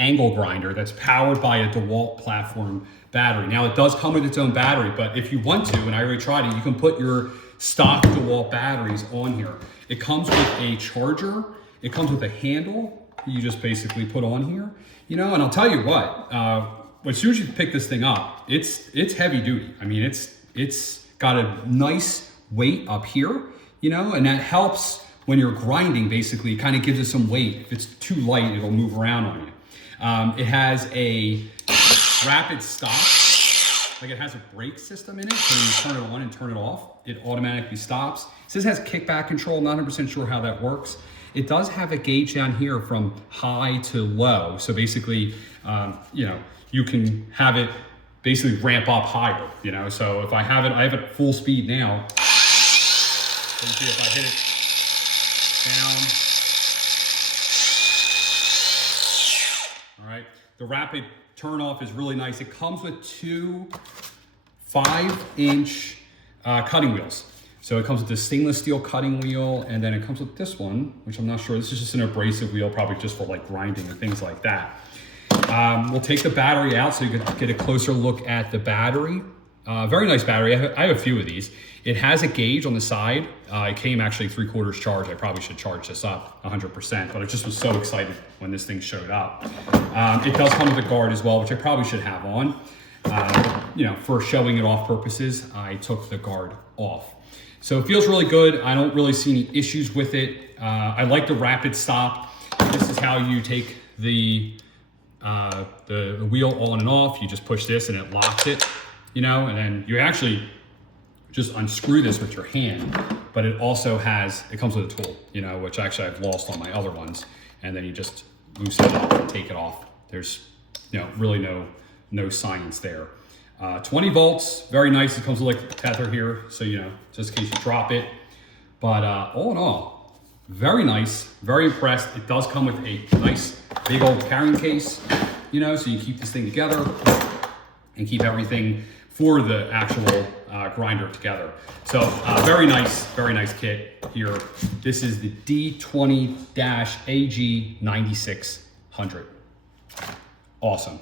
angle grinder that's powered by a Dewalt platform battery. Now it does come with its own battery, but if you want to, and I already tried it, you can put your stock Dewalt batteries on here. It comes with a charger. It comes with a handle you just basically put on here, you know, and I'll tell you what, as soon as you pick this thing up, it's heavy duty. I mean, it's got a nice weight up here, you know, and that helps when you're grinding, basically, it kind of gives it some weight. If it's too light, it'll move around on you. It has a rapid stop, like it has a brake system in it, so when you turn it on and turn it off, it automatically stops. It says it has kickback control, not 100% sure how that works. It does have a gauge down here from high to low, so basically, you know, you can have it basically ramp up higher, you know, so if I have it at full speed now, so you see if I hit it down. All right, the rapid turn off is really nice. It comes with two 5-inch cutting wheels. So it comes with this stainless steel cutting wheel, and then it comes with this one, which I'm not sure. This is just an abrasive wheel, probably just for like grinding and things like that. We'll take the battery out so you can get a closer look at the battery. Very nice battery. I have a few of these. It has a gauge on the side. It came actually 3/4 charged. I probably should charge this up 100%, but I just was so excited when this thing showed up. It does come with a guard as well, which I probably should have on. You know, for showing it off purposes, I took the guard off. So it feels really good. I don't really see any issues with it. I like the rapid stop. This is how you take the wheel on and off. You just push this and it locks it, you know, and then you actually just unscrew this with your hand, but it also it comes with a tool, you know, which actually I've lost on my other ones. And then you just loosen it up and take it off. There's, you know, really no science there. 20 volts, very nice. It comes with like a tether here, so, you know, just in case you drop it. But all in all, very nice, very impressed. It does come with a nice big old carrying case, you know, so you keep this thing together and keep everything for the actual grinder together. So very nice kit here. This is the D20-AG9600. Awesome.